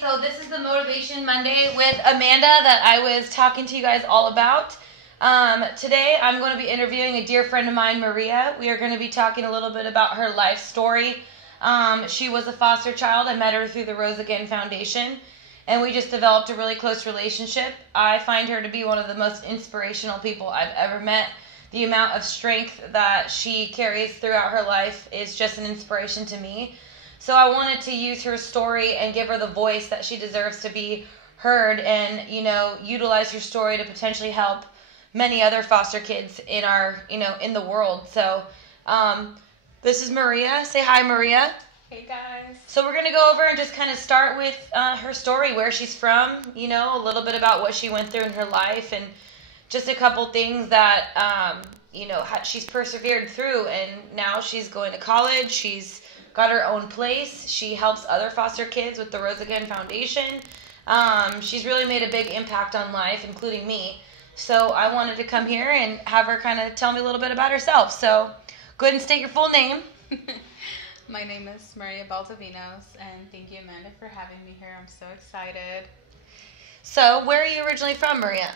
So this is the Motivation Monday with Amanda that I was talking to you guys all about. Today I'm going to be interviewing a dear friend of mine, Maria. We are going to be talking a little bit about her life story. She was a foster child. I met her through the Rose Again Foundation, and we just developed a really close relationship. I find her to be one of the most inspirational people I've ever met. The amount of strength that she carries throughout her life is just an inspiration to me. So I wanted to use her story and give her the voice that she deserves to be heard, and utilize her story to potentially help many other foster kids in our in the world. So this is Maria. Say hi, Maria. Hey guys. So we're gonna go over and just kind of start with her story, where she's from, a little bit about what she went through in her life, and just a couple things that she's persevered through, and now she's going to college. She's got her own place. She helps other foster kids with the Rose Again Foundation. She's really made a big impact on life, including me. So I wanted to come here and have her kind of tell me a little bit about herself. So go ahead and state your full name. My name is Maria Baldovinos, and thank you, Amanda, for having me here. I'm so excited. So where are you originally from, Maria?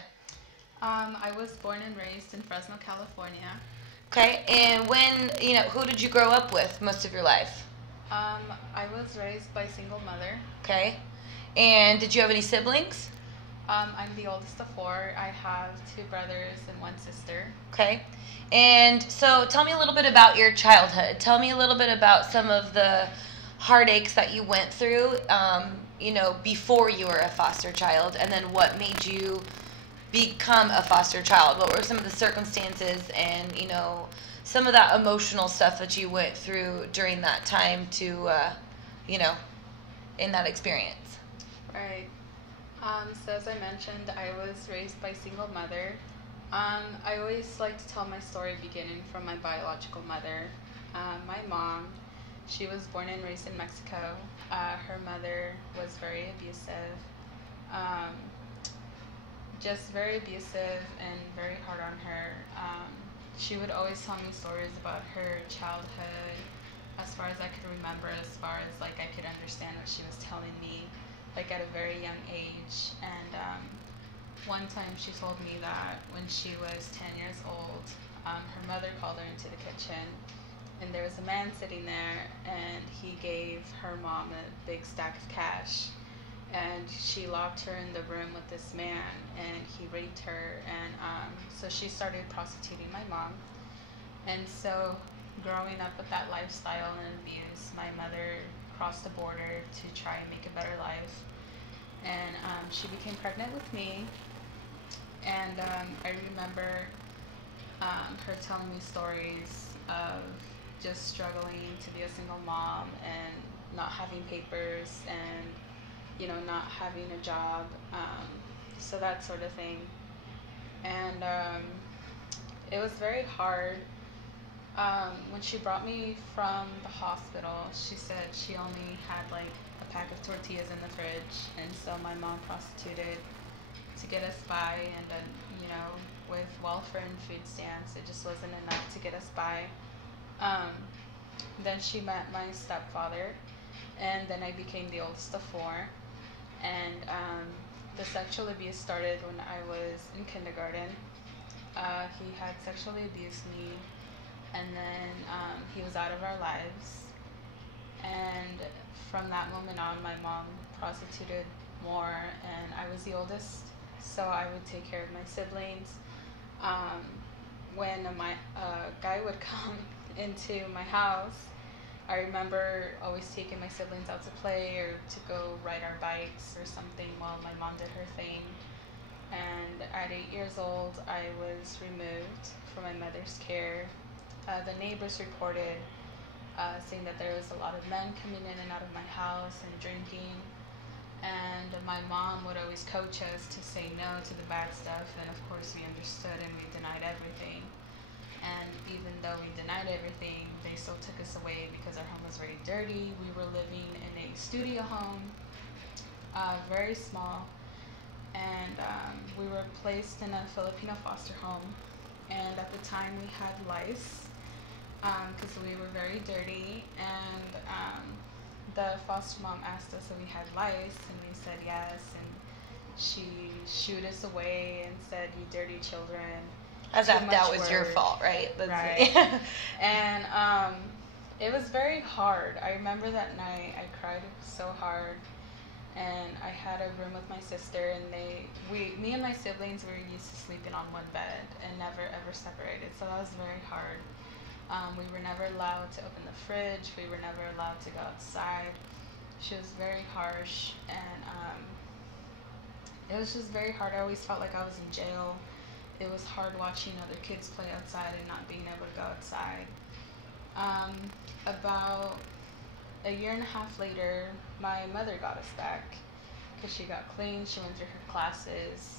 I was born and raised in Fresno, California. Okay, and who did you grow up with most of your life? I was raised by a single mother. Okay, and did you have any siblings? I'm the oldest of four. I have two brothers and one sister. Okay, and so tell me a little bit about your childhood. Tell me a little bit about some of the heartaches that you went through, before you were a foster child, and then what made you become a foster child. What were some of the circumstances and some of that emotional stuff that you went through during that time to in that experience? Right. So as I mentioned, I was raised by a single mother. I always like to tell my story beginning from my biological mother. My mom, she was born and raised in Mexico. Her mother was very abusive. Just very abusive and very hard on her. She would always tell me stories about her childhood, as far as I could remember, as far as I could understand what she was telling me, at a very young age. And one time she told me that when she was 10 years old, her mother called her into the kitchen, and there was a man sitting there, and he gave her mom a big stack of cash. And she locked her in the room with this man, and he raped her, and so she started prostituting my mom. And so growing up with that lifestyle and abuse, my mother crossed the border to try and make a better life. And she became pregnant with me, and I remember her telling me stories of just struggling to be a single mom and not having papers and not having a job, so that sort of thing. And it was very hard. When she brought me from the hospital, she said she only had a pack of tortillas in the fridge, and so my mom prostituted to get us by, and with welfare and food stamps, it just wasn't enough to get us by. Then she met my stepfather, and then I became the oldest of four. And the sexual abuse started when I was in kindergarten. He had sexually abused me, and then he was out of our lives. And from that moment on, my mom prostituted more, and I was the oldest, so I would take care of my siblings. When my guy would come into my house, I remember always taking my siblings out to play or to go ride our bikes or something while my mom did her thing. And at 8 years old, I was removed from my mother's care. The neighbors reported saying that there was a lot of men coming in and out of my house and drinking. And my mom would always coach us to say no to the bad stuff, and of course we understood and we denied everything. And even though we denied everything, they still took us away because our home was very dirty. We were living in a studio home, very small, and we were placed in a Filipino foster home. And at the time we had lice because we were very dirty, and the foster mom asked us if we had lice, and we said yes, and she shooed us away and said, "You dirty children." As if that was your fault, right? Right. And it was very hard. I remember that night I cried so hard, and I had a room with my sister, and me and my siblings were used to sleeping on one bed and never ever separated, so that was very hard. We were never allowed to open the fridge. We were never allowed to go outside. She was very harsh, and it was just very hard. I always felt like I was in jail. It was hard watching other kids play outside and not being able to go outside. About a year and a half later, my mother got us back because she got clean. She went through her classes,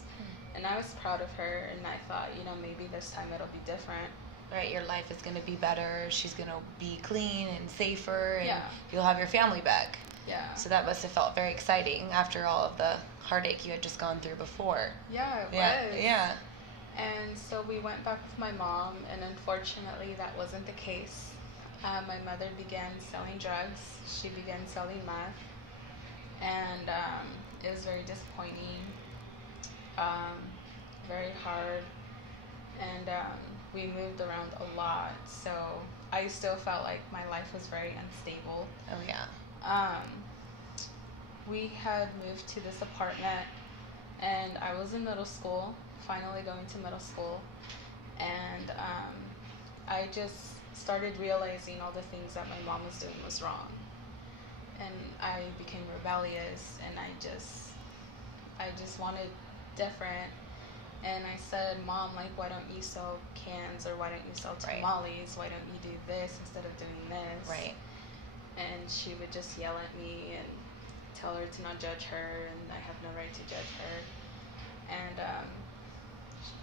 and I was proud of her, and I thought, maybe this time it'll be different. Right, your life is going to be better. She's going to be clean and safer, and Yeah. you'll have your family back. Yeah. So that must have felt very exciting after all of the heartache you had just gone through before. Yeah, it was. Yeah. And so we went back with my mom, and unfortunately that wasn't the case. My mother began selling drugs. She began selling meth, and it was very disappointing, very hard, and we moved around a lot, so I still felt like my life was very unstable. Oh, yeah. We had moved to this apartment, and I was in middle school, finally going to middle school, and I just started realizing all the things that my mom was doing was wrong, and I became rebellious, and I just wanted different. And I said, "Mom, why don't you sell cans, or why don't you sell tamales? Why don't you do this instead of doing this?" Right. And she would just yell at me and tell her to not judge her, and I have no right to judge her. And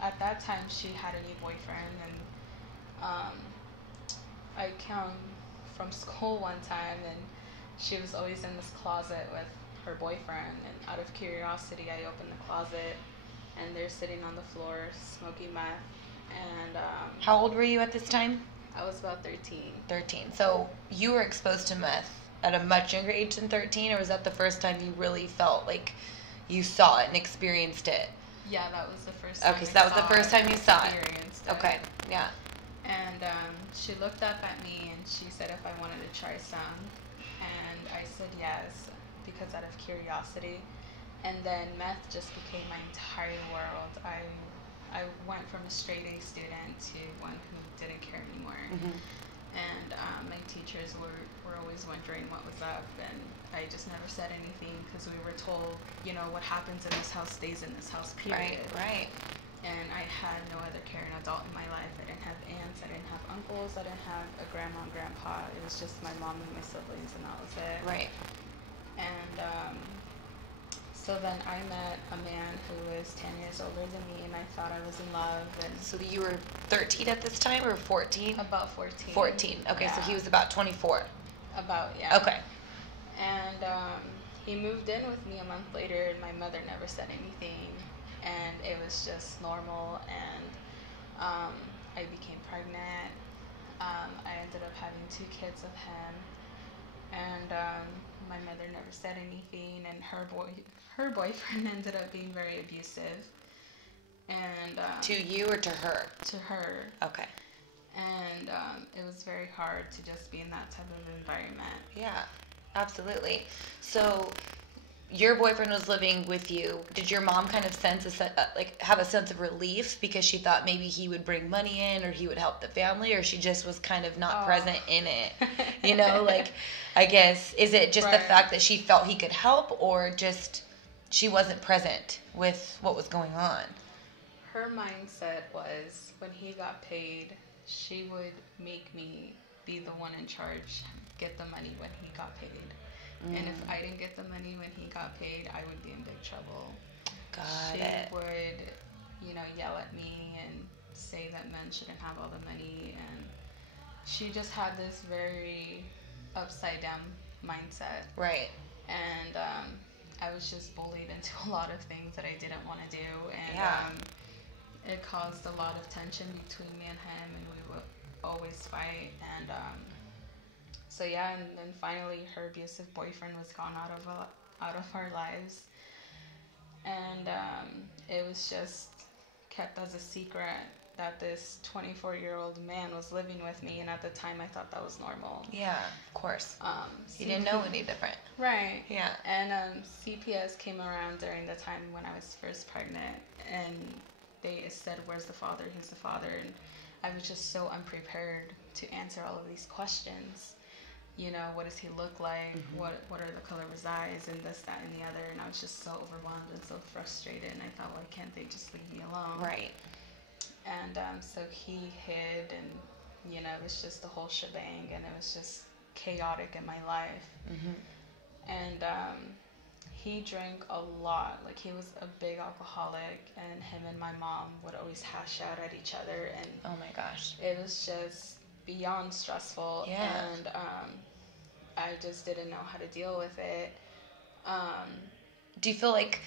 at that time, she had a new boyfriend, and I came from school one time, and she was always in this closet with her boyfriend, and out of curiosity, I opened the closet, and they're sitting on the floor smoking meth. And How old were you at this time? I was about 13. 13. So you were exposed to meth at a much younger age than 13, or was that the first time you really felt like you saw it and experienced it? Yeah, that was the first time. Okay, so that was the first time you saw it. Experienced it. Okay, yeah. And she looked up at me, and she said if I wanted to try some, and I said yes, because out of curiosity. And then meth just became my entire world. I went from a straight A student to one who didn't care anymore. Mm-hmm. And my teachers were always wondering what was up, and I just never said anything because we were told, what happens in this house stays in this house, period. Right. And I had no other caring adult in my life. I didn't have aunts, I didn't have uncles, I didn't have a grandma and grandpa. It was just my mom and my siblings, and that was it. Right. And so then I met a man who was 10 years older than me, and I thought I was in love. And So you were 13 at this time, or 14? about 14. 14. Okay, Yeah. so he was about 24. Yeah. Okay. And he moved in with me a month later, and my mother never said anything, and it was just normal. And I became pregnant. I ended up having 2 kids with him, and my mother never said anything, and her boyfriend ended up being very abusive. And To you or to her? to her. Okay. And it was very hard to just be in that type of environment. Yeah, absolutely. So your boyfriend was living with you. Did your mom kind of have a sense of relief because she thought maybe he would bring money in, or he would help the family, or she just was kind of not present in it? I guess, is it just the fact that she felt he could help, or just she wasn't present with what was going on? Her mindset was when he got paid, she would make me be the one in charge, get the money when he got paid. And if I didn't get the money when he got paid, I would be in big trouble. Got She it. would, yell at me and say that men shouldn't have all the money. And she just had this very upside down mindset. Right. And I was just bullied into a lot of things that I didn't want to do. And Yeah. it caused a lot of tension between me and him, and we would always fight. And So yeah, and then finally her abusive boyfriend was gone out of our lives, and it was just kept as a secret that this 24-year-old man was living with me, and at the time I thought that was normal. Yeah, of course. You didn't know any different. Right. Yeah. And CPS came around during the time when I was first pregnant, and they said, "Where's the father? Who's the father?" And I was just so unprepared to answer all of these questions. You know, what does he look like? Mm-hmm. What are the color of his eyes, and this, that, and the other? And I was just so overwhelmed and so frustrated, and I thought, why can't they just leave me alone? Right. And so he hid, and, you know, it was just the whole shebang, and it was just chaotic in my life. Mm-hmm. And he drank a lot. Like, he was a big alcoholic, and him and my mom would always hash out at each other, and oh my gosh, it was just beyond stressful. Yeah. And I just didn't know how to deal with it. Do you feel like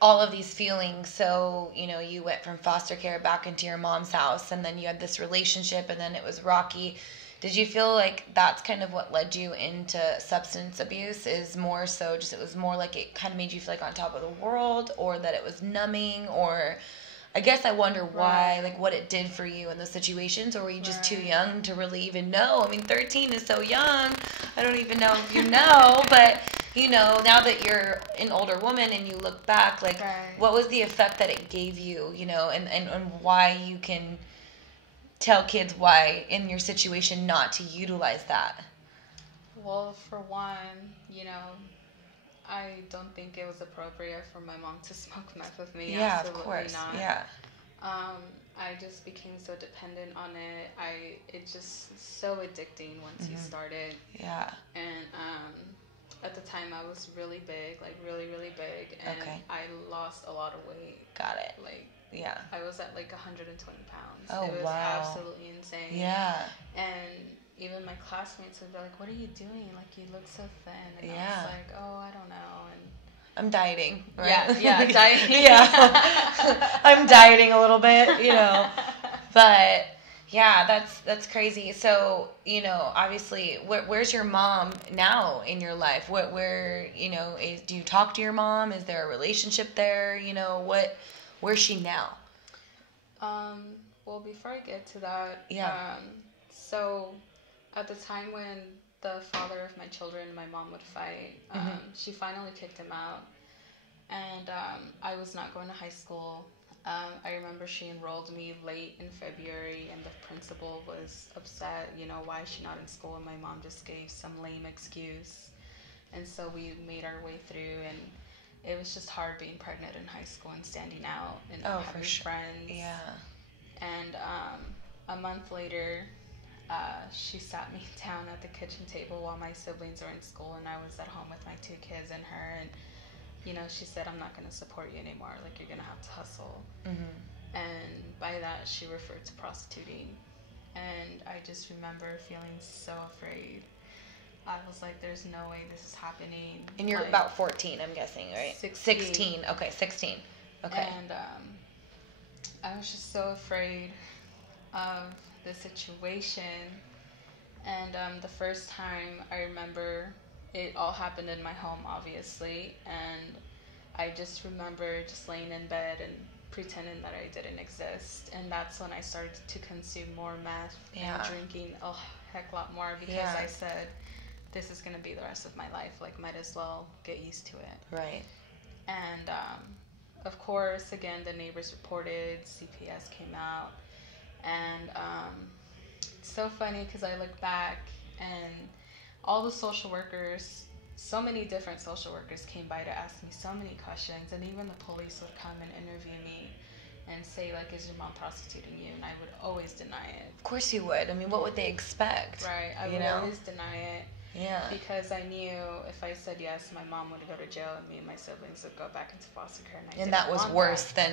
all of these feelings, so, you know, you went from foster care back into your mom's house, and then you had this relationship, and then it was rocky. Did you feel like that's kind of what led you into substance abuse? Is more so just, it was more like it kind of made you feel like on top of the world, or that it was numbing, or I guess I wonder why, like what it did for you in those situations, or were you just too young to really even know? I mean, 13 is so young. I don't even know if you know, but you know, now that you're an older woman and you look back, like what was the effect that it gave you, you know, and why you can tell kids why in your situation not to utilize that? Well, for one, you know, I don't think it was appropriate for my mom to smoke meth with me. Yeah, Absolutely of course. Not. Yeah. I just became so dependent on it. It's just so addicting once you started. Yeah. And at the time I was really big, like really, really big, and I lost a lot of weight. Got it. Like, yeah. I was at like 120 pounds. Oh, it was absolutely insane. Yeah. And even my classmates would be like, "What are you doing? Like, you look so thin." And I was like, "Oh, I don't know." And I'm dieting, right? Yeah, dieting. Yeah. I'm dieting a little bit, you know. But yeah, that's crazy. So, you know, obviously, where's your mom now in your life? Where you know, do you talk to your mom? Is there a relationship there? You know, where's she now? Well, before I get to that, so at the time when the father of my children and my mom would fight, she finally kicked him out, and I was not going to high school. I remember she enrolled me late in February, and the principal was upset, you know, why is she not in school? And my mom just gave some lame excuse. And so we made our way through, and it was just hard being pregnant in high school and standing out and not having friends. Yeah. And a month later, she sat me down at the kitchen table while my siblings were in school, and I was at home with my two kids and her, and you know, she said, "I'm not going to support you anymore. Like, you're going to have to hustle." And by that, she referred to prostituting. And I just remember feeling so afraid. I was like, there's no way this is happening. And you're about 14, I'm guessing, right? 16. Okay, 16. Okay. And I was just so afraid of the situation. And the first time I remember, it all happened in my home, obviously, and I just remember just laying in bed and pretending that I didn't exist, and that's when I started to consume more meth and drinking a heck lot more, because I said, this is going to be the rest of my life, like, might as well get used to it. Right. And of course, again, the neighbors reported, CPS came out, and it's so funny because I look back and all the social workers, so many different social workers came by to ask me so many questions, and even the police would come and interview me and say, like, is your mom prostituting you? And I would always deny it. Of course you would. I mean, what would they expect? Right. I would always deny it. Yeah. Because I knew if I said yes, my mom would go to jail and me and my siblings would go back into foster care. And that was worse than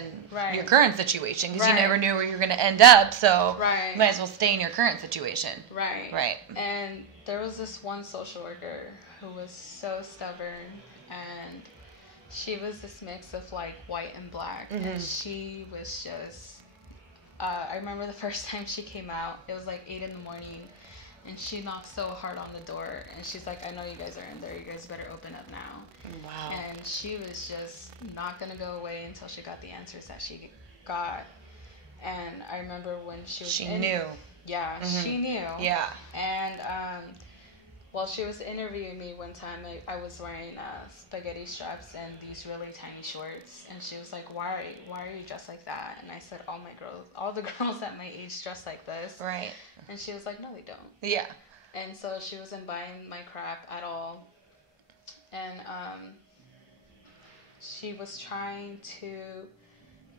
your current situation, because you never knew where you were going to end up, so you might as well stay in your current situation. Right. Right. And there was this one social worker who was so stubborn, and she was this mix of, like, white and black, and she was just, I remember the first time she came out, it was like 8 in the morning, and she knocked so hard on the door, and she's like, I know you guys are in there, you guys better open up now. Wow. And she was just not gonna go away until she got the answers that she got. And I remember when she knew. Yeah, she knew. Yeah. And while she was interviewing me one time, I was wearing spaghetti straps and these really tiny shorts, and she was like, why are you dressed like that? And I said, all the girls at my age dress like this. Right. And she was like, no, they don't. Yeah. And so she wasn't buying my crap at all. And she was trying to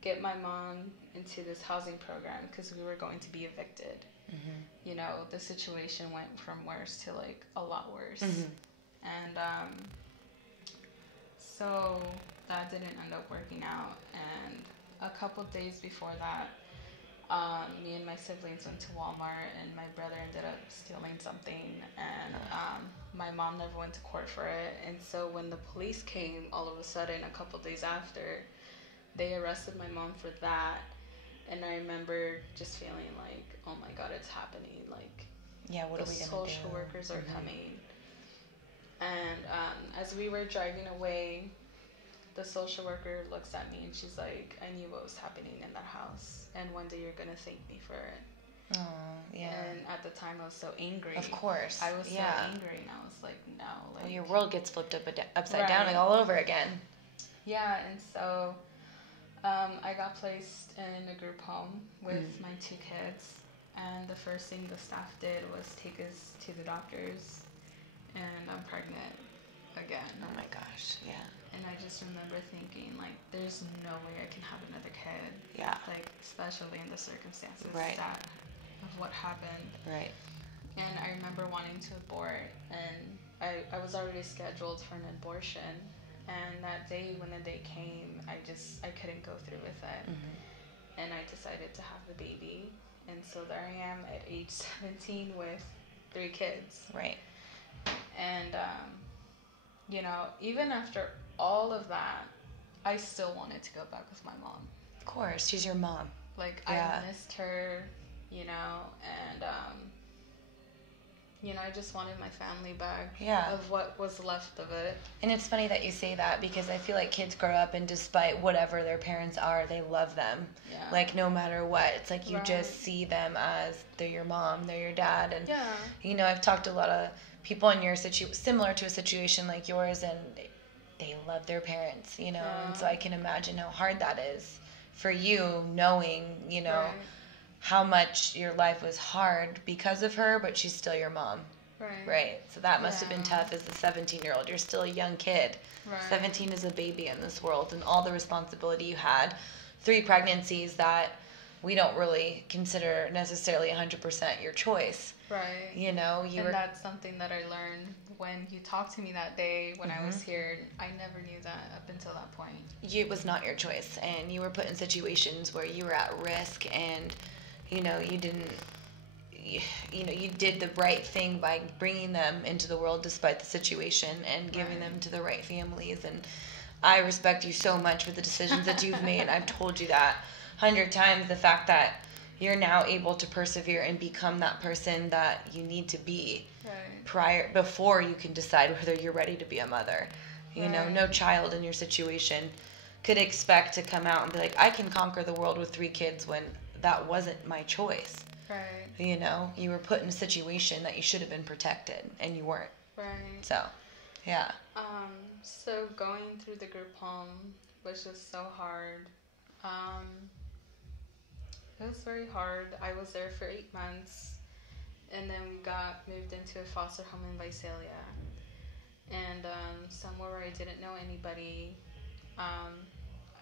get my mom into this housing program because we were going to be evicted. Mm-hmm. You know, the situation went from worse to like a lot worse. Mm-hmm. And so that didn't end up working out. And a couple days before that, me and my siblings went to Walmart, and my brother ended up stealing something, and my mom never went to court for it. And so when the police came all of a sudden a couple days after, they arrested my mom for that. And I remember just feeling like, oh my God, it's happening. Like, yeah, what are we gonna do? The social workers are coming. And as we were driving away, the social worker looks at me and she's like, I knew what was happening in that house, and one day you're gonna thank me for it. Oh, yeah. And at the time I was so angry. Of course. I was so angry, and I was like, no. Like, well, your world gets flipped upside down, like all over again. Yeah, and so I got placed in a group home with my 2 kids, and the first thing the staff did was take us to the doctors, and I'm pregnant again. Oh my gosh, yeah. And I just remember thinking, like, there's no way I can have another kid. Yeah. Like, especially in the circumstances of what happened. Right. And I remember wanting to abort, and I was already scheduled for an abortion. And that day, when the day came, I couldn't go through with it. Mm-hmm. And I decided to have the baby. And so there I am at age 17 with 3 kids. Right. And, you know, even after all of that, I still wanted to go back with my mom. Of course, she's your mom. Like, I missed her, you know, and, you know, I just wanted my family back of what was left of it. And it's funny that you say that, because I feel like kids grow up and despite whatever their parents are, they love them. Yeah. Like, no matter what. It's like you just see them as they're your mom, they're your dad. And, you know, I've talked to a lot of people in your similar to a situation like yours, and they love their parents, you know. And so I can imagine how hard that is for you, knowing, you know, how much your life was hard because of her, but she's still your mom. Right. So that must have been tough as a 17-year-old. You're still a young kid. 17 is a baby in this world, and all the responsibility you had. 3 pregnancies that we don't really consider necessarily 100% your choice. Right. You know, that's something that I learned when you talked to me that day when I was here. I never knew that up until that point. It was not your choice, and you were put in situations where you were at risk, and you know, you did the right thing by bringing them into the world despite the situation and giving them to the right families. And I respect you so much for the decisions that you've made. I've told you that 100 times, the fact that you're now able to persevere and become that person that you need to be before you can decide whether you're ready to be a mother. You know, no child in your situation could expect to come out and be like, I can conquer the world with 3 kids, when that wasn't my choice. Right. You know, you were put in a situation that you should have been protected, and you weren't. Right. So, yeah. So going through the group home was just so hard. It was very hard. I was there for 8 months, and then we got moved into a foster home in Visalia. And somewhere where I didn't know anybody.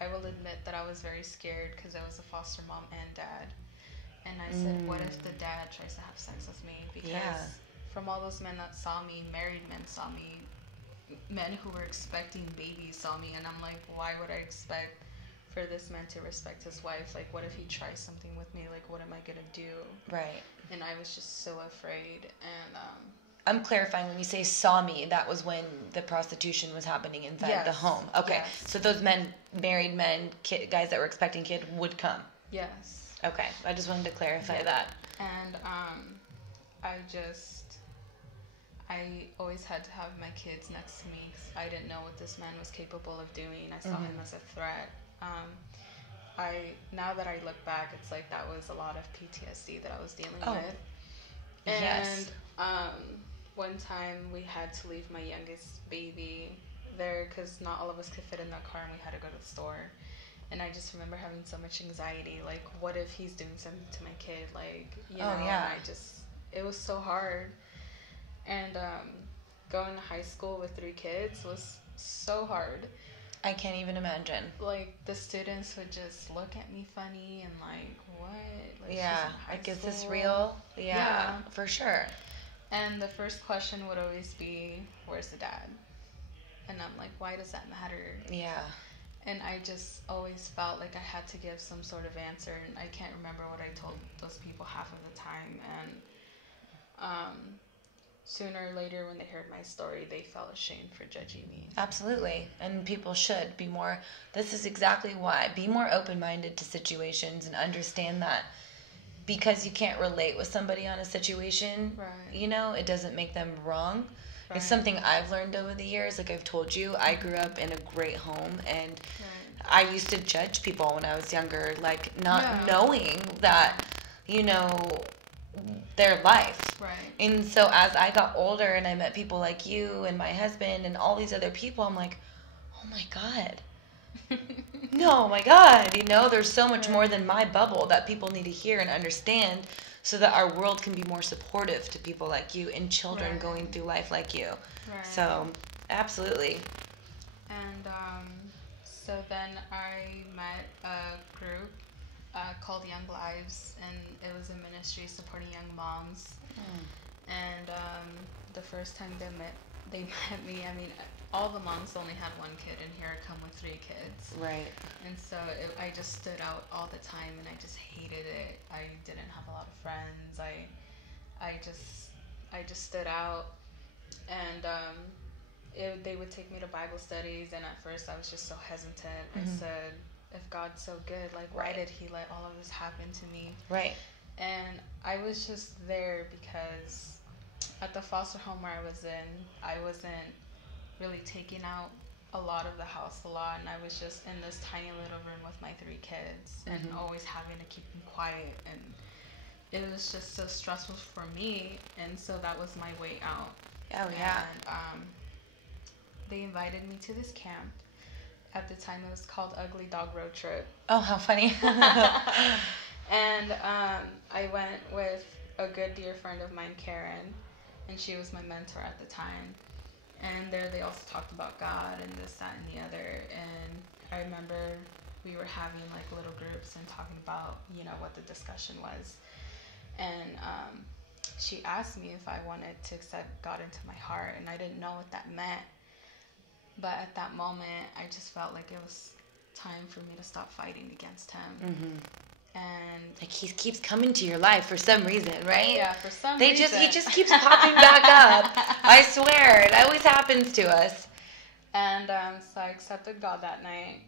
I will admit that I was very scared because I was a foster mom and dad. And I said, what if the dad tries to have sex with me? Because from all those men that saw me, married men saw me, men who were expecting babies saw me, and I'm like, why would I expect for this man to respect his wife? Like, what if he tries something with me? Like, what am I going to do? Right. And I was just so afraid. And I'm clarifying, when you say saw me, that was when the prostitution was happening inside the home. Okay. Yes. So those men, married men, guys that were expecting kid would come. Yes. Okay. I just wanted to clarify that. And I always had to have my kids next to me because I didn't know what this man was capable of doing. I saw him as a threat. Now that I look back, it's like that was a lot of PTSD that I was dealing with. And yes. One time we had to leave my youngest baby there because not all of us could fit in the car and we had to go to the store. And I just remember having so much anxiety. Like, what if he's doing something to my kid? Like, you know, yeah. and it was so hard. And going to high school with 3 kids was so hard. I can't even imagine. Like, the students would just look at me funny and like, what? Like, yeah, like, is this real? Yeah, for sure. And the first question would always be, where's the dad? And I'm like, why does that matter? Yeah. And I just always felt like I had to give some sort of answer, and I can't remember what I told those people half of the time. And sooner or later, when they heard my story, they felt ashamed for judging me. Absolutely. And people should be more, this is exactly why, be more open-minded to situations and understand that because you can't relate with somebody on a situation, you know, it doesn't make them wrong. It's something I've learned over the years. Like I've told you, I grew up in a great home, and I used to judge people when I was younger, like not knowing that, you know, their life. And so as I got older and I met people like you and my husband and all these other people, I'm like, oh my God. No, my God, you know, there's so much more than my bubble that people need to hear and understand so that our world can be more supportive to people like you and children going through life like you. So, absolutely. And so then I met a group called Young Lives, and it was a ministry supporting young moms. And the first time they met me, I mean, all the moms only had 1 kid, and here I come with 3 kids. And so I just stood out all the time, and I just hated it. I didn't have a lot of friends. I just stood out, and they would take me to Bible studies, and at first I was just so hesitant. I said, if God's so good, like, why did he let all of this happen to me? And I was just there because at the foster home where I was in, I wasn't really taking out a lot of the house a lot, and I was just in this tiny little room with my 3 kids and always having to keep them quiet, and it was just so stressful for me, and so that was my way out. And they invited me to this camp. At the time it was called Ugly Dog Road Trip. Oh, how funny. And I went with a good dear friend of mine, Karen, and she was my mentor at the time. And there they also talked about God and this, that, and the other. And I remember we were having like little groups and talking about, you know, what the discussion was. And she asked me if I wanted to accept God into my heart, and I didn't know what that meant. But at that moment, I just felt like it was time for me to stop fighting against him. And like he keeps coming to your life for some reason, right? Yeah, for some reason. He just keeps popping back up. I swear, it always happens to us. And so I accepted God that night,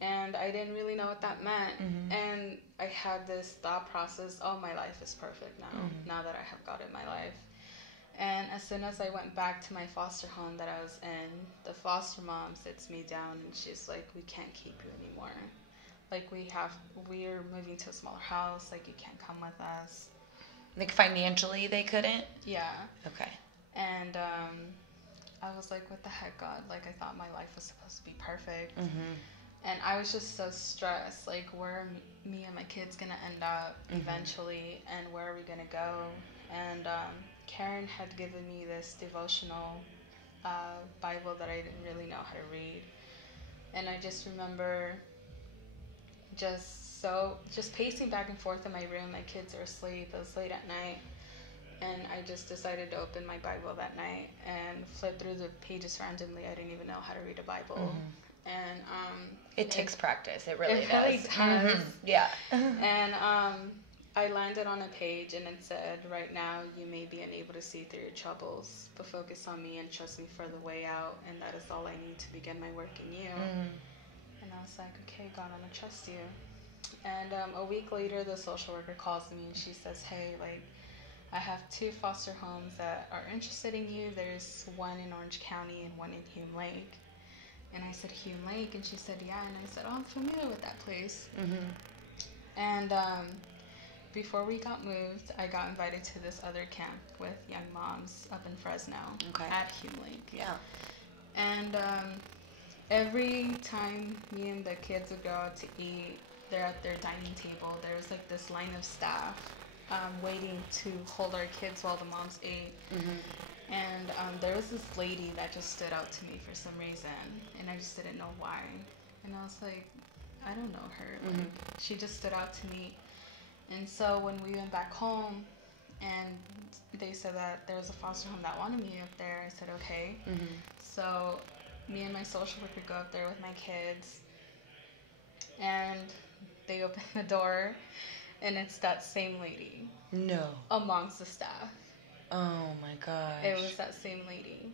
and I didn't really know what that meant. And I had this thought process, oh, my life is perfect now, now that I have God in my life. And as soon as I went back to my foster home that I was in, the foster mom sits me down and she's like, we can't keep you anymore. Like, we're moving to a smaller house. Like, you can't come with us. Like, financially, they couldn't? Yeah. Okay. And I was like, what the heck, God? Like, I thought my life was supposed to be perfect. And I was just so stressed. Like, where are me and my kids going to end up eventually? And where are we going to go? And Karen had given me this devotional Bible that I didn't really know how to read. And I just remember just pacing back and forth in my room. My kids are asleep. It was late at night. And I just decided to open my Bible that night and flip through the pages randomly. I didn't even know how to read a Bible. And it takes practice. It really does. Really does. Yeah. And I landed on a page, and it said, right now you may be unable to see through your troubles, but focus on me and trust me for the way out, and that is all I need to begin my work in you. And I was like, okay, God, I'm going to trust you. And a week later, the social worker calls me, and she says, hey, like, I have 2 foster homes that are interested in you. There's one in Orange County and one in Hume Lake. And I said, Hume Lake? And she said, yeah. And I said, oh, I'm familiar with that place. And before we got moved, I got invited to this other camp with young moms up in Fresno at Hume Lake. Yeah. And every time me and the kids would go out to eat, they're at their dining table. There was like this line of staff waiting to hold our kids while the moms ate. And there was this lady that just stood out to me for some reason, and I just didn't know why. And I was like, I don't know her. Like, she just stood out to me. And so when we went back home, and they said that there was a foster home that wanted me up there, I said, okay. So me and my social worker go up there with my kids, and they open the door, and it's that same lady. No. Amongst the staff. Oh my gosh. It was that same lady.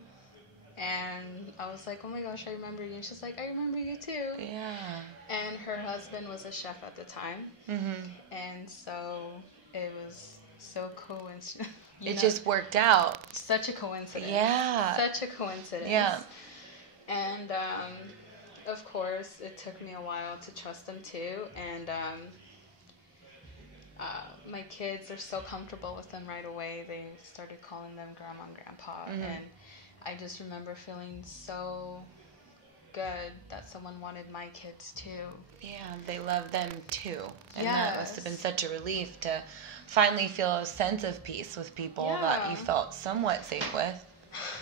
And I was like, oh my gosh, I remember you. And she's like, I remember you too. Yeah. And her husband was a chef at the time. And so it was so coincident. It just worked out. Such a coincidence. Yeah. Such a coincidence. Yeah. And of course, it took me a while to trust them too. And my kids are so comfortable with them right away. They started calling them grandma and grandpa. And I just remember feeling so good that someone wanted my kids too. Yeah, they love them too. And that must have been such a relief to finally feel a sense of peace with people that you felt somewhat safe with.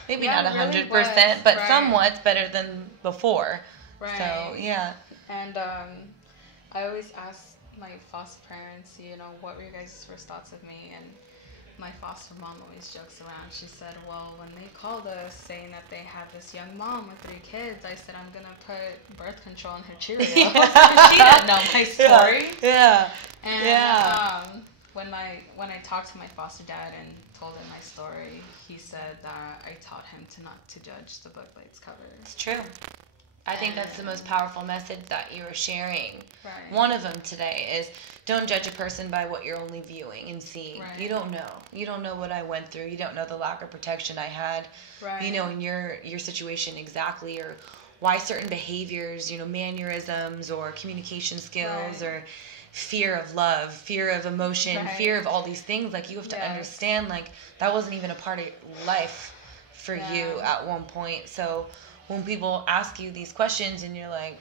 Maybe not 100%, really but somewhat better than before. Right. So, yeah. And I always ask my foster parents, you know, what were your guys' first thoughts of me? And my foster mom always jokes around. She said, well, when they called us saying that they have this young mom with 3 kids, I said, I'm going to put birth control in her Cheerios. She didn't know my story. Yeah. And when I talked to my foster dad and told him my story, he said that I taught him not to judge the book by its cover. It's true. I think that's the most powerful message that you are sharing. Right. One of them today is don't judge a person by what you're only viewing and seeing. Right. You don't know. You don't know what I went through. You don't know the lack of protection I had. Right. You know, in your situation exactly, or why certain behaviors, you know, mannerisms or communication skills or fear of love, fear of emotion, fear of all these things. Like, you have to understand, like, that wasn't even a part of life for you at one point. So when people ask you these questions and you're like,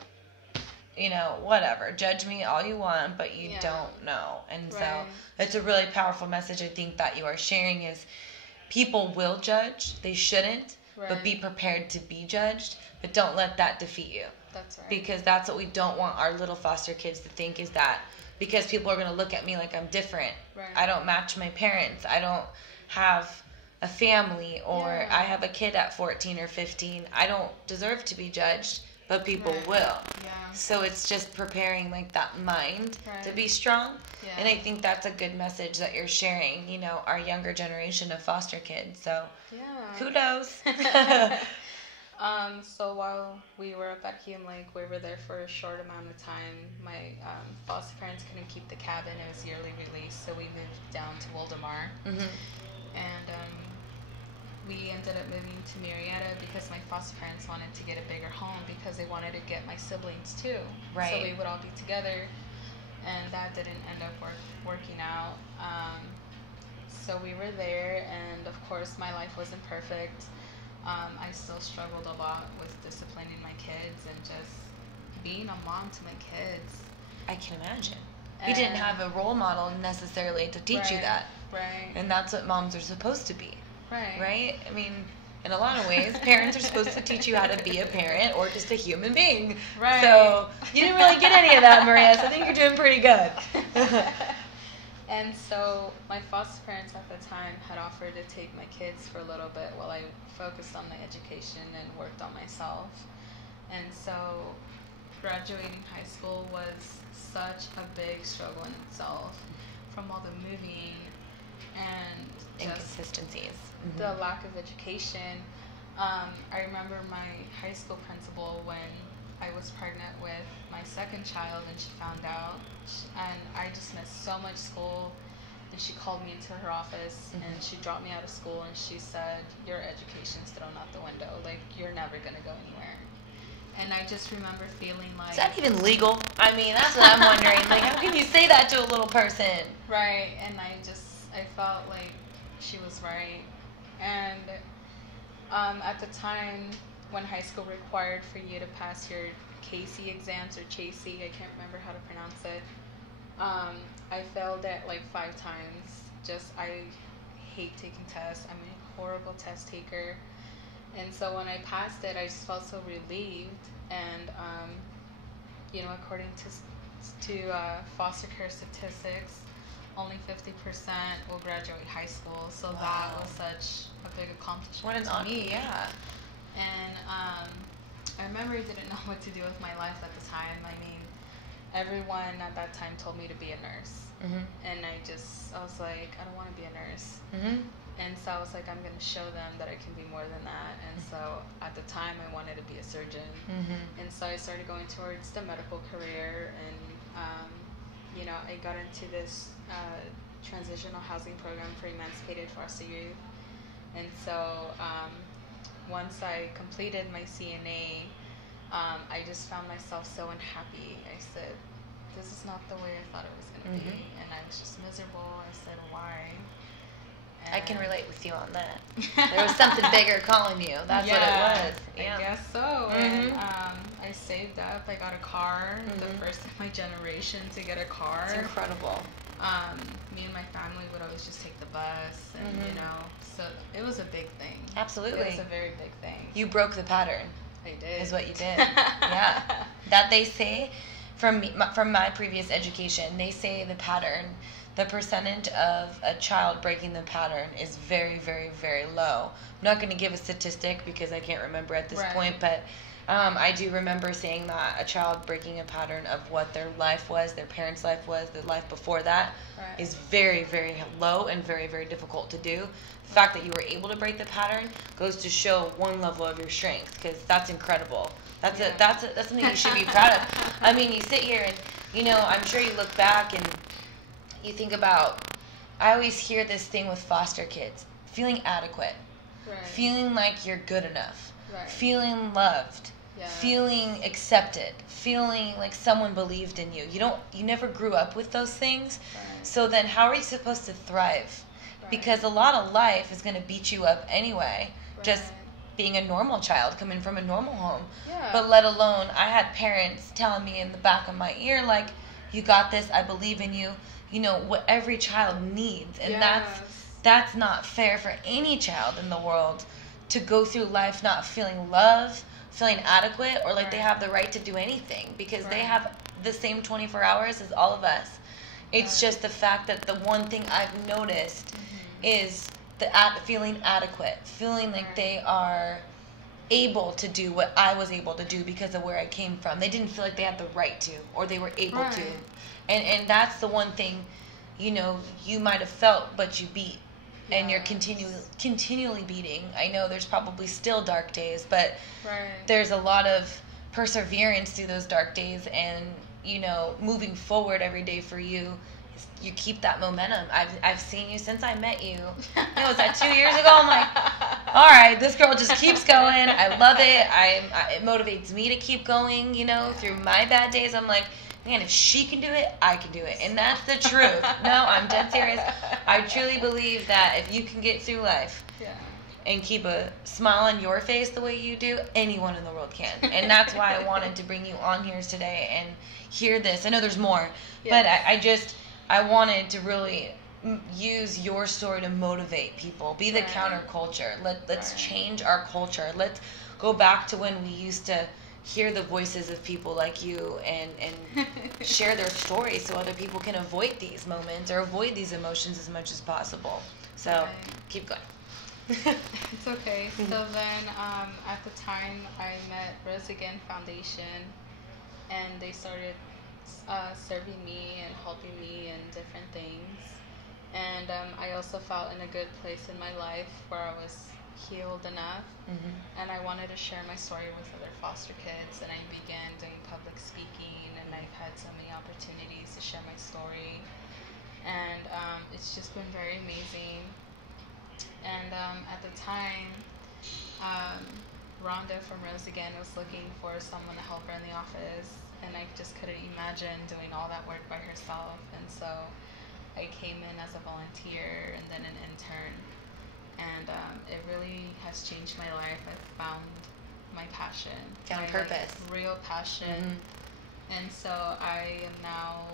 you know, whatever, judge me all you want, but you don't know. And so it's a really powerful message I think that you are sharing is people will judge. They shouldn't, but be prepared to be judged. But don't let that defeat you. That's right. Because that's what we don't want our little foster kids to think, is that because people are going to look at me like I'm different. Right. I don't match my parents. I don't have a family, or I have a kid at 14 or 15. I don't deserve to be judged, but people will. Yeah. So it's just preparing like that mind to be strong. Yeah. And I think that's a good message that you're sharing, you know, our younger generation of foster kids. So kudos. So while we were up at Hume Lake, we were there for a short amount of time. My foster parents couldn't keep the cabin. It was yearly release, so we moved down to Waldemar. And we ended up moving to Marietta because my foster parents wanted to get a bigger home because they wanted to get my siblings too. Right. So we would all be together, and that didn't end up working out. So we were there, and of course my life wasn't perfect. I still struggled a lot with disciplining my kids and just being a mom to my kids. I can imagine. You didn't have a role model necessarily to teach you that. Right. And that's what moms are supposed to be. Right. Right? I mean, in a lot of ways, parents are supposed to teach you how to be a parent or just a human being. Right. So you didn't really get any of that, Maria, so I think you're doing pretty good. And so my foster parents at the time had offered to take my kids for a little bit while I focused on my education and worked on myself. And so graduating high school was such a big struggle in itself, from all the moving and inconsistencies, the lack of education. I remember my high school principal when I was pregnant with my second child and she found out, and I just missed so much school and she called me into her office, Mhm. and she dropped me out of school, and she said, your education's thrown out the window. Like, you're never going to go anywhere. And I just remember feeling like... Is that even legal? I mean, that's what I'm wondering. Like, how can you say that to a little person? Right, and I felt like she was right. And at the time, when high school required for you to pass your Casey exams, or Chasey, I can't remember how to pronounce it, I failed it like 5 times. I hate taking tests. I'm a horrible test taker. And so when I passed it, I just felt so relieved. And, according to foster care statistics, only 50% will graduate high school. So Wow. that was such a big accomplishment What an to honor, me. yeah. And I remember I didn't know what to do with my life at the time. I mean, everyone at that time told me to be a nurse. Mhm. And I was like, I don't want to be a nurse. Mhm. And so I was like, I'm going to show them that I can be more than that. And so at the time, I wanted to be a surgeon. Mhm. And so I started going towards the medical career. And, I got into this transitional housing program for emancipated foster youth. And so once I completed my CNA, I just found myself so unhappy. I said, this is not the way I thought it was going to be. And I was just miserable. I said, why? I can relate with you on that. There was something bigger calling you. That's what it was. Yeah. I guess so. And I saved up. I got a car, the first in my generation to get a car. It's incredible. Me and my family would always just take the bus, and so it was a big thing. Absolutely. It was a very big thing. You broke the pattern. I did. Is what you did. Yeah. That they say, from my previous education, they say the pattern, the percentage of a child breaking the pattern is very, very, very low. I'm not going to give a statistic because I can't remember at this point, but I do remember saying that a child breaking a pattern of what their life was, their parents' life was, their life before that is very, very low and very, very difficult to do. The fact that you were able to break the pattern goes to show one level of your strength, because that's incredible. That's something you should be proud of. I mean, you sit here and, I'm sure you look back and you think about, I always hear this thing with foster kids, feeling adequate, feeling like you're good enough, feeling loved, feeling accepted, feeling like someone believed in you. You never grew up with those things. So then how are you supposed to thrive? Because a lot of life is going to beat you up anyway, just being a normal child coming from a normal home. But let alone, I had parents telling me in the back of my ear, like, you got this, I believe in you. What every child needs. And that's not fair for any child in the world to go through life not feeling love, feeling adequate, or like they have the right to do anything, because they have the same 24 hours as all of us. It's just the fact that the one thing I've noticed is feeling adequate, feeling like they are able to do what I was able to do because of where I came from. They didn't feel like they had the right to, or they were able to. And that's the one thing, you might have felt, but you beat. And you're continually beating. I know there's probably still dark days, but there's a lot of perseverance through those dark days, and, moving forward every day for you. You keep that momentum. I've seen you since I met you. Was that 2 years ago? I'm like, all right, this girl just keeps going. I love it. It motivates me to keep going, through my bad days. I'm like, man, if she can do it, I can do it. And that's the truth. No, I'm dead serious. I truly believe that if you can get through life and keep a smile on your face the way you do, anyone in the world can. And that's why I wanted to bring you on here today and hear this. I know there's more, but I wanted to really use your story to motivate people. Be the counterculture. Let's change our culture. Let's go back to when we used to hear the voices of people like you and share their stories so other people can avoid these moments or avoid these emotions as much as possible. So keep going. It's okay. So then at the time I met Rose Again Foundation, and they started serving me and helping me in different things. And I also felt in a good place in my life where I was healed enough, and I wanted to share my story with other foster kids, and I began doing public speaking, and I've had so many opportunities to share my story, and it it's just been very amazing. And at the time, um, Rhonda from Rose Again was looking for someone to help her in the office, and I just couldn't imagine doing all that work by herself. And so I came in as a volunteer and then an intern, and it really has changed my life. I've found my passion, Found my purpose, real passion. And so I am now,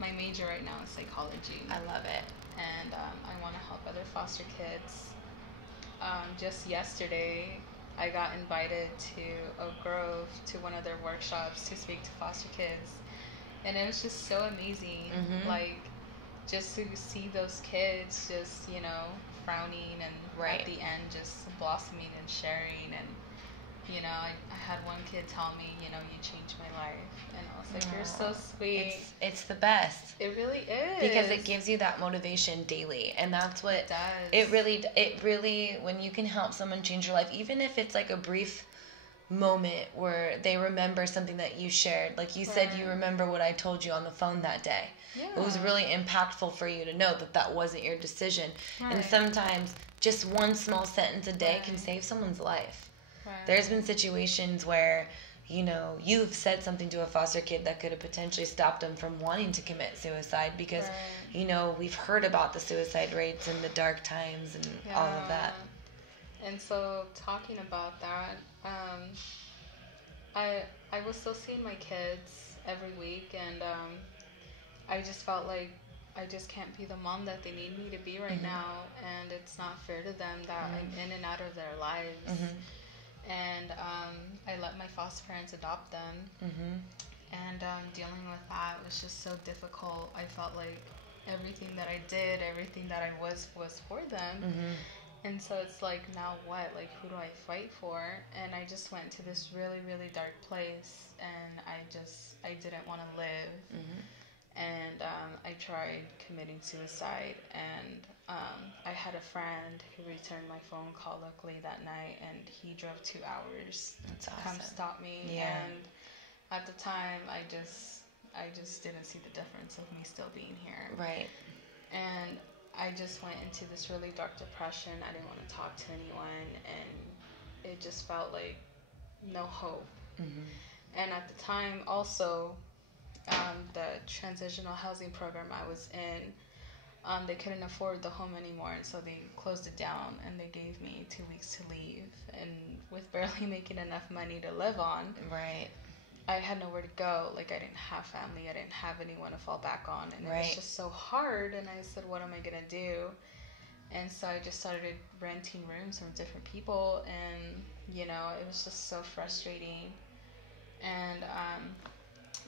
my major right now is psychology. I love it. And I want to help other foster kids. Just yesterday, I got invited to Oak Grove to one of their workshops to speak to foster kids. And it was just so amazing. Like, just to see those kids just, you know, frowning and at the end just blossoming and sharing. And, you know, I had one kid tell me, you know, you changed my life. And I was like, you're so sweet. It's the best. It really is. Because it gives you that motivation daily. And that's what it does. It really, when you can help someone change your life, even if it's like a brief moment where they remember something that you shared. Like you said, you remember what I told you on the phone that day. Yeah. It was really impactful for you to know that that wasn't your decision. And sometimes just one small sentence a day can save someone's life. There's been situations where, you know, you've said something to a foster kid that could have potentially stopped them from wanting to commit suicide because, you know, we've heard about the suicide rates and the dark times and all of that. And so talking about that, I was still seeing my kids every week, and I just felt like I just can't be the mom that they need me to be right now, and it's not fair to them that I'm in and out of their lives. And I let my foster parents adopt them, and dealing with that was just so difficult. I felt like everything that I did, everything that I was for them. And so it's like, now what? Like, who do I fight for? And I just went to this really, really dark place, and I didn't want to live. And I tried committing suicide, and I had a friend who returned my phone call luckily that night, and he drove 2 hours to come stop me. And at the time, I just didn't see the difference of me still being here. And I just went into this really dark depression. I didn't want to talk to anyone, and it just felt like no hope. And at the time also, the transitional housing program I was in, they couldn't afford the home anymore, and so they closed it down, and they gave me 2 weeks to leave. And with barely making enough money to live on, I had nowhere to go. Like, I didn't have family, I didn't have anyone to fall back on, and it was just so hard. And I said, what am I gonna do? And so I just started renting rooms from different people, and you know, it was just so frustrating. And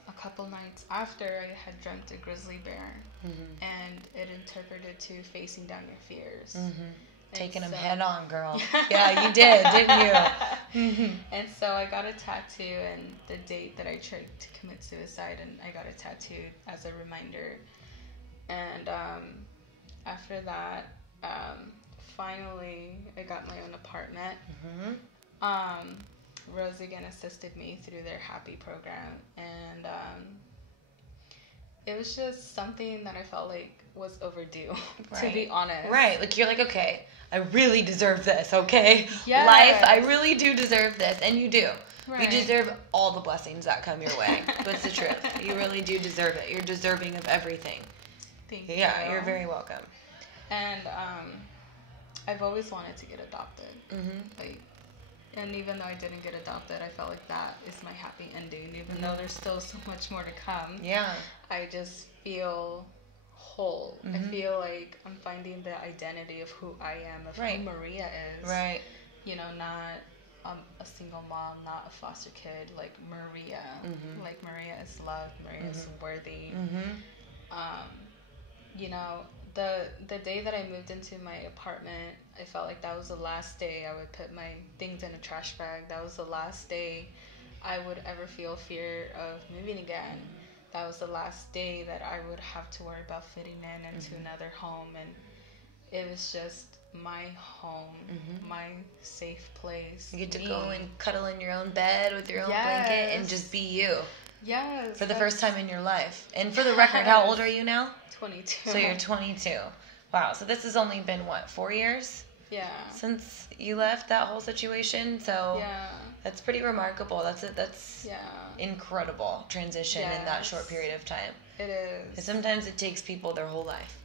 a couple nights after, I had dreamt a grizzly bear, and it interpreted to facing down your fears. Taking them head on, girl. Yeah, you did, didn't you? And so I got a tattoo, and the date that I tried to commit suicide, and I got a tattoo as a reminder. And after that, finally, I got my own apartment. Rose Again assisted me through their Happy program, and it was just something that I felt like was overdue, to be honest. Like, you're like, okay, I really deserve this, okay? Yes. Life, I really do deserve this, and you do. You deserve all the blessings that come your way. That's the truth. You really do deserve it. You're deserving of everything. Thank you. Yeah, you're very welcome. And I've always wanted to get adopted. Like, and even though I didn't get adopted, I felt like that is my happy ending. Even though there's still so much more to come. I just feel whole. I feel like I'm finding the identity of who I am, of who Maria is. You know, not a single mom, not a foster kid, like Maria. Like, Maria is loved, Maria is worthy. You know, the day that I moved into my apartment, I felt like that was the last day I would put my things in a trash bag. That was the last day I would ever feel fear of moving again. That was the last day that I would have to worry about fitting into another home. And it was just my home, my safe place. You get to go and cuddle in your own bed with your own blanket and just be you. Yes. For the first time in your life. And for the record, how old are you now? 22. So you're 22. Wow. So this has only been, what, 4 years? Yeah. Since you left that whole situation? So yeah. that's pretty remarkable. That's Yeah. incredible transition in that short period of time. It is. And sometimes it takes people their whole life.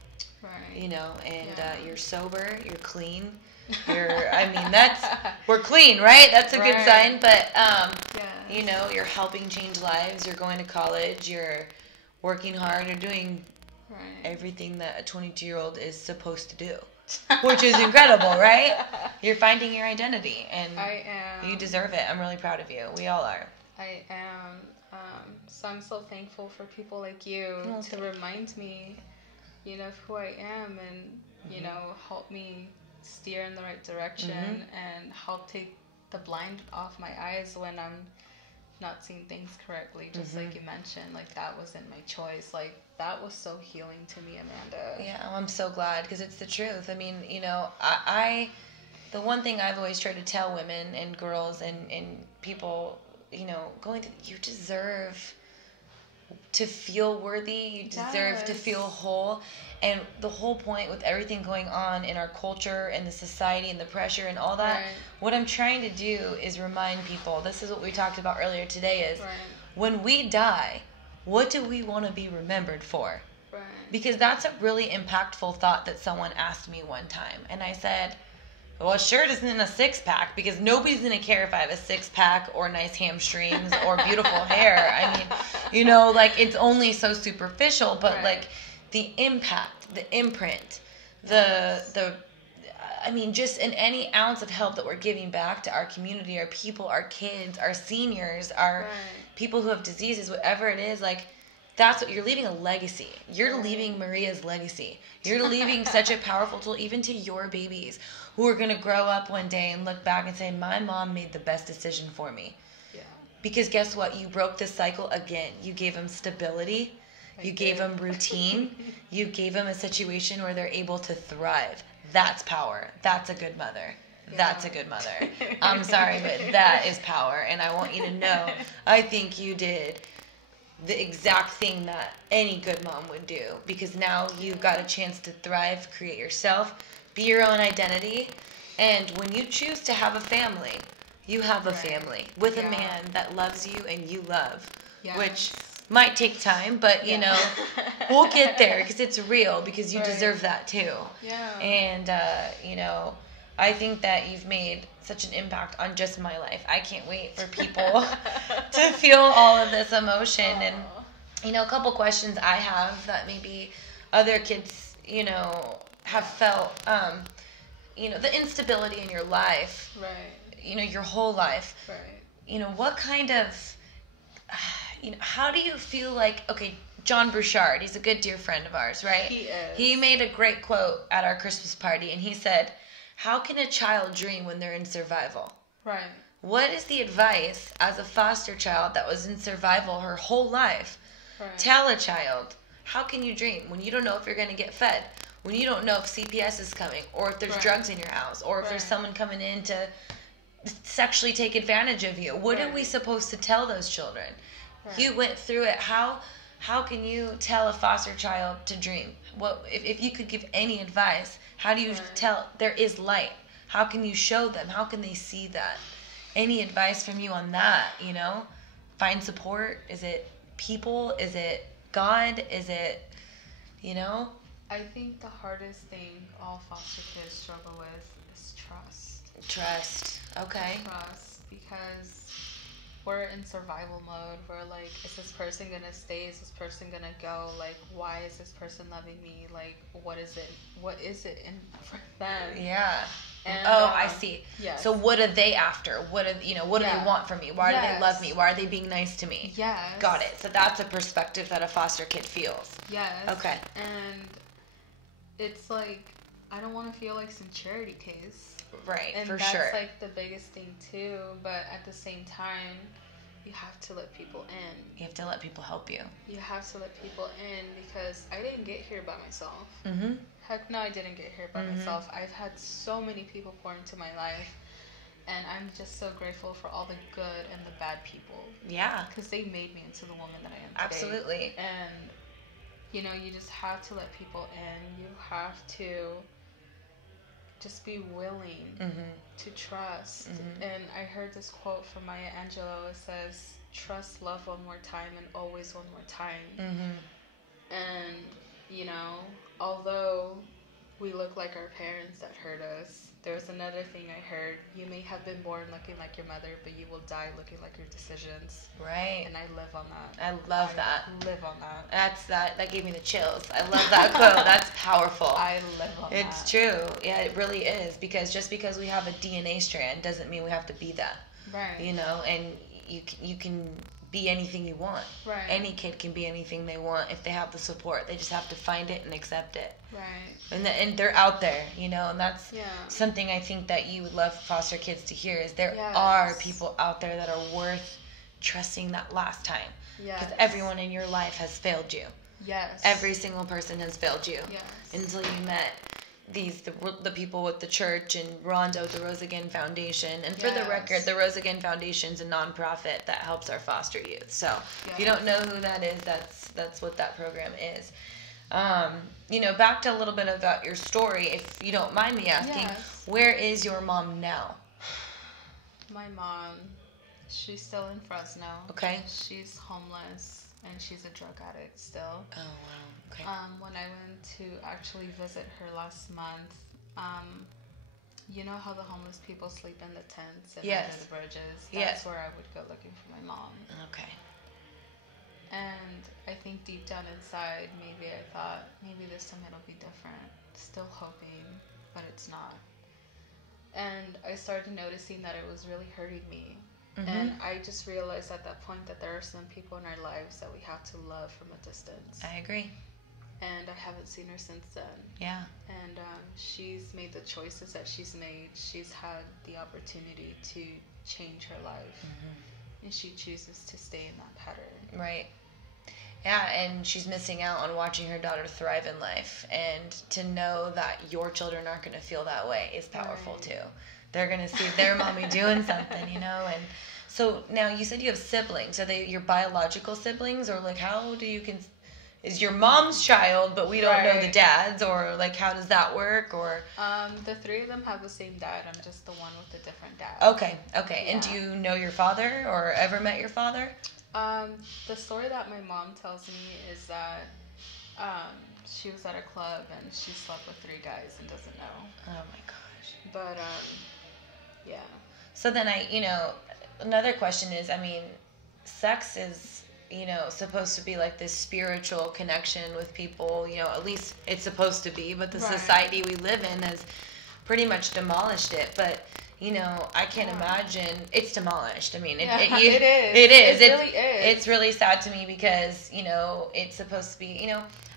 Right. You know, and you're sober, you're clean. We're clean, right? That's a good sign. But, you know, you're helping change lives. You're going to college. You're working hard. You're doing everything that a 22-year-old is supposed to do, which is incredible, right? You're finding your identity, and I am. You deserve it. I'm really proud of you. We all are. I am. So I'm so thankful for people like you to remind me, you know, of who I am, and you know, help me steer in the right direction and help take the blind off my eyes when I'm not seeing things correctly, just like you mentioned. Like, that wasn't my choice. Like, that was so healing to me, Amanda. Yeah, well, I'm so glad, because it's the truth. I mean, you know, the one thing I've always tried to tell women and girls and people, you know, going through, you deserve to feel worthy. You deserve to feel whole. And the whole point with everything going on in our culture and the society and the pressure and all that, what I'm trying to do is remind people, this is what we talked about earlier today, is when we die, what do we want to be remembered for? Because that's a really impactful thought that someone asked me one time. And I said, well, it sure isn't a six-pack, because nobody's going to care if I have a six-pack or nice hamstrings or beautiful hair. I mean, you know, like, it's only so superficial, but like, the impact, the imprint, I mean, just in any ounce of help that we're giving back to our community, our people, our kids, our seniors, our people who have diseases, whatever it is, like, that's what you're leaving, a legacy. You're leaving Maria's legacy. You're leaving such a powerful tool even to your babies who are going to grow up one day and look back and say, my mom made the best decision for me. Yeah. Because guess what? You broke this cycle again. You gave them stability. You gave them routine. You gave them a situation where they're able to thrive. That's power. That's a good mother. Yeah. That's a good mother. I'm sorry, but that is power. And I want you to know, I think you did the exact thing that any good mom would do, because now you've got a chance to thrive, create yourself, be your own identity. And when you choose to have a family, you have a family with a man that loves you and you love, which might take time, but you know, we'll get there, because it's real, because you deserve that too. Yeah. And you know, I think that you've made such an impact on just my life. I can't wait for people to feel all of this emotion. And you know, a couple questions I have that maybe other kids, you know, have felt. You know, the instability in your life. Right. You know, your whole life. Right. You know, what kind of you know, how do you feel like, okay, John Bouchard, he's a good dear friend of ours, right? He is. He made a great quote at our Christmas party, and he said, how can a child dream when they're in survival? Right. What is the advice as a foster child that was in survival her whole life? Right. Tell a child, how can you dream when you don't know if you're going to get fed, when you don't know if CPS is coming, or if there's drugs in your house, or if there's someone coming in to sexually take advantage of you? What are we supposed to tell those children? Right. You went through it. How can you tell a foster child to dream? What if you could give any advice? How do you tell there is light? How can you show them? How can they see that? Any advice from you on that? You know, find support. Is it people? Is it God? Is it, you know? I think the hardest thing all foster kids struggle with is trust. Trust. Okay. Trust, because we're in survival mode. We're like, is this person gonna stay? Is this person gonna go? Like, why is this person loving me? Like, what is it in for them? Yeah. And, I see. Yes. So what are they after? What do they want from me? Why do they love me? Why are they being nice to me? Yes. Got it. So that's a perspective that a foster kid feels. Yes. Okay. And it's like, I don't want to feel like some charity case. Right, and for sure. And that's like the biggest thing too, but at the same time, you have to let people in. You have to let people help you. You have to let people in, because I didn't get here by myself. Heck no, I didn't get here by myself. I've had so many people pour into my life, And I'm just so grateful for all the good and the bad people. Yeah. Because they made me into the woman that I am today. Absolutely. And, you know, you just have to let people in. You have to just be willing to trust. And I heard this quote from Maya Angelou. It says, trust love one more time and always one more time. And, you know, although we look like our parents that hurt us, there's another thing I heard. You may have been born looking like your mother, but you will die looking like your decisions. Right. And I live on that. I love that. Live on that. That gave me the chills. I love that quote. That's powerful. I live on that. It's true. Yeah, it really is. Because just because we have a DNA strand doesn't mean we have to be that. Right. You know, and you can be anything you want. Right. Any kid can be anything they want if they have the support. They just have to find it and accept it. Right. And they're out there, you know, and that's Yeah. something I think that you would love foster kids to hear is there Yes. are people out there that are worth trusting that last time. Yes. Because everyone in your life has failed you. Yes. Every single person has failed you. Yes. Until you met the people with the church and Rondo, the Rose Again Foundation. And for the record, the Rose Again Foundation is a nonprofit that helps our foster youth. So if you don't know who that is, that's what that program is. You know, back to a little bit about your story, if you don't mind me asking, where is your mom now? My mom, she's still in Fresno. Okay. She's homeless and she's a drug addict still. Oh, wow. Okay. When I went to actually visit her last month, you know how the homeless people sleep in the tents and under the bridges? That's where I would go looking for my mom. Okay. And I think deep down inside, maybe I thought, maybe this time it'll be different. Still hoping, but it's not. And I started noticing that it was really hurting me. And I just realized at that point that there are some people in our lives that we have to love from a distance. I agree. And I haven't seen her since then. Yeah. And she's made the choices that she's made. She's had the opportunity to change her life. And she chooses to stay in that pattern. Right. Yeah, and she's missing out on watching her daughter thrive in life. And to know that your children aren't going to feel that way is powerful too. They're going to see their mommy doing something, you know. And so now you said you have siblings. Are they your biological siblings, or like how do you is your mom's child, but we don't know the dad's, or like how does that work? Or the three of them have the same dad. I'm just the one with a different dad. Okay. Yeah. And do you know your father or ever met your father? The story that my mom tells me is that she was at a club and she slept with 3 guys and doesn't know. Oh my gosh. But yeah. So then another question is, I mean, sex is, supposed to be like this spiritual connection with people, at least it's supposed to be, but the society we live in has pretty much demolished it. But, I can't imagine it's demolished. I mean, it is. It really is. It's really sad to me because, it's supposed to be,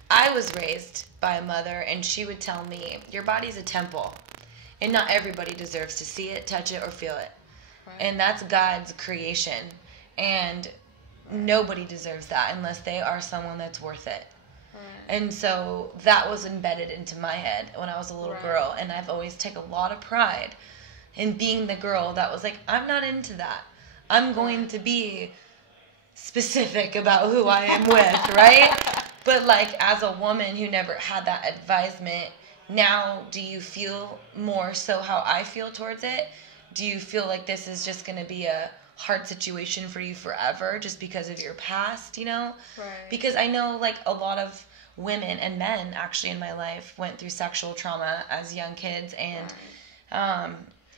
I was raised by a mother and she would tell me, your body's a temple and not everybody deserves to see it, touch it, or feel it. Right. And that's God's creation. And nobody deserves that unless they are someone that's worth it. Right. And so that was embedded into my head when I was a little girl. And I've always taken a lot of pride in being the girl that was like, I'm not into that. I'm going to be specific about who I am with, right? But like as a woman who never had that advisement, now do you feel more so how I feel towards it? Do you feel like this is just going to be a hard situation for you forever just because of your past, Right. Because I know like a lot of women and men actually in my life went through sexual trauma as young kids, and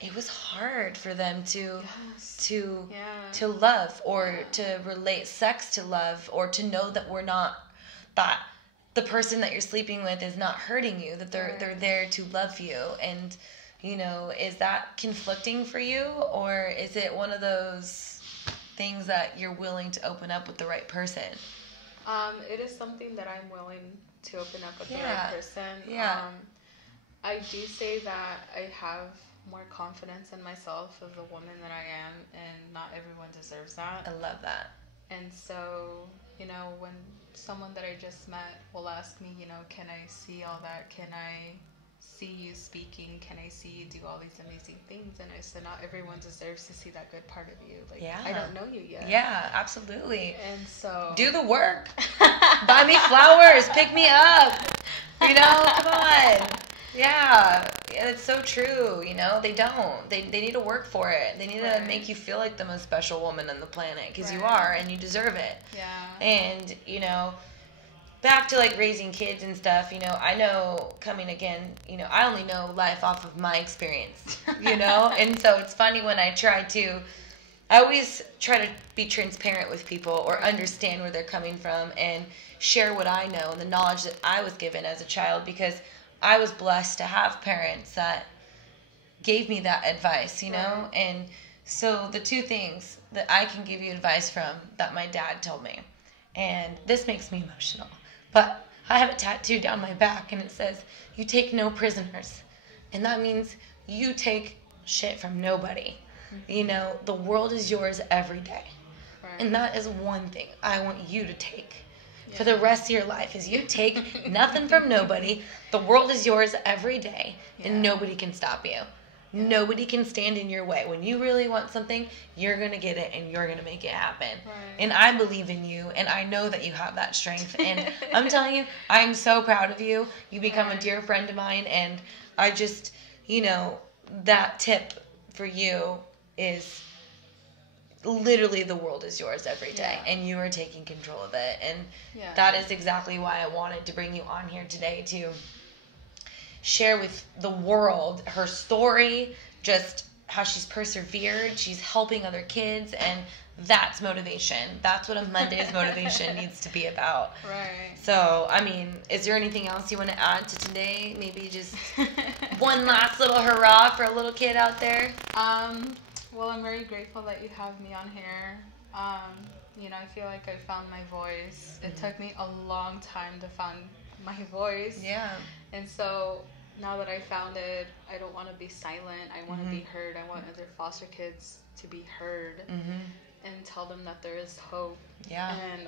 it was hard for them to love or to relate sex to love, or to know that that the person that you're sleeping with is not hurting you, that they're there to love you. And is that conflicting for you, or is it one of those things that you're willing to open up with the right person? It is something that I'm willing to open up with the right person. Yeah. I do say that I have more confidence in myself as the woman that I am, and not everyone deserves that. I love that. And so, when someone that I just met will ask me, can I see all that? Can I see you speaking? Can I see you do all these amazing things? And I said, not everyone deserves to see that good part of you. Like, Yeah. I don't know you yet. Yeah, absolutely. And so do the work. Buy me flowers. Pick me up. You know, come on. Yeah, it's so true. You know, they don't. They need to work for it. They need to make you feel like the most special woman on the planet, because you are, and you deserve it. Yeah. And, you know, back to like raising kids and stuff, you know, I know coming again, you know, I only know life off of my experience, you know, and so it's funny when I always try to be transparent with people or understand where they're coming from and share what I know and the knowledge that I was given as a child, because I was blessed to have parents that gave me that advice, you know, and so the two things that I can give you advice from that my dad told me, and this makes me emotional, but I have it tattooed down my back, and it says, you take no prisoners. And that means you take shit from nobody. Mm-hmm. You know, the world is yours every day. Right. And that is one thing I want you to take for the rest of your life, is you take nothing from nobody. The world is yours every day, and nobody can stop you. Nobody can stand in your way. When you really want something, you're going to get it, and you're going to make it happen. Right. And I believe in you, and I know that you have that strength. And I'm telling you, I'm so proud of you. You become a dear friend of mine, and I just, you know, that tip for you is literally the world is yours every day, and you are taking control of it. And that is exactly why I wanted to bring you on here today, to share with the world her story, just how she's persevered, she's helping other kids, and that's motivation. That's what a Monday's motivation needs to be about. Right. So, I mean, is there anything else you want to add to today? Maybe just one last little hurrah for a little kid out there? Well, I'm very grateful that you have me on here. You know, I feel like I found my voice. It took me a long time to find my voice. Yeah. And so now that I found it, I don't want to be silent. I want to be heard. I want other foster kids to be heard and tell them that there is hope. Yeah. And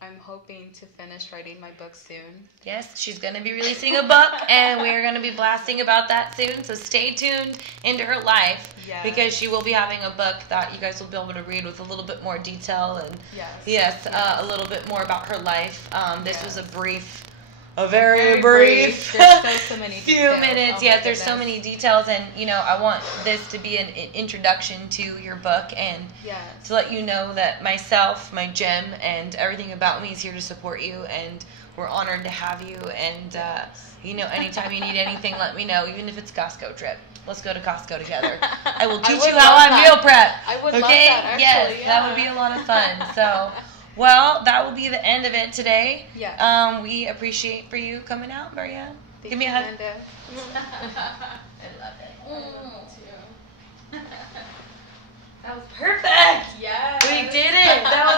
I'm hoping to finish writing my book soon. Yes, she's going to be releasing a book, and we're going to be blasting about that soon. So stay tuned into her life, because she will be having a book that you guys will be able to read with a little bit more detail and a little bit more about her life. This was a very brief There's so many few details. minutes. Yes, there's so many details, and you know, I want this to be an introduction to your book, and to let you know that myself, my gym, and everything about me is here to support you, and we're honored to have you. And you know, anytime you need anything, let me know. Even if it's Costco trip, let's go to Costco together. I will teach you how I meal prep. I would love that, actually. Yes, that would be a lot of fun. So. Well, that will be the end of it today. Yeah. We appreciate for you coming out, Maria. Thank Give me a hug. I love it. I love you too. That was perfect. Yeah. We did it. That was